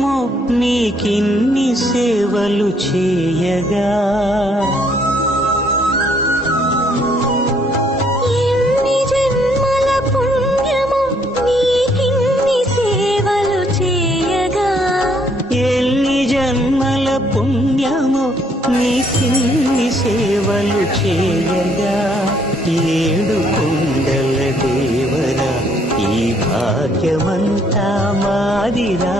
పుణ్యమో నీకిన్ని సేవలు చేయగా ఎన్ని జన్మల పుణ్యమో నీకిన్ని సేవలు చేయగా ఎన్ని జన్మల పుణ్యమో నీకిన్ని సేవలు చేయగా ఏడు కొండల దేవరా ఈ భాగ్యమంతా మాదిరా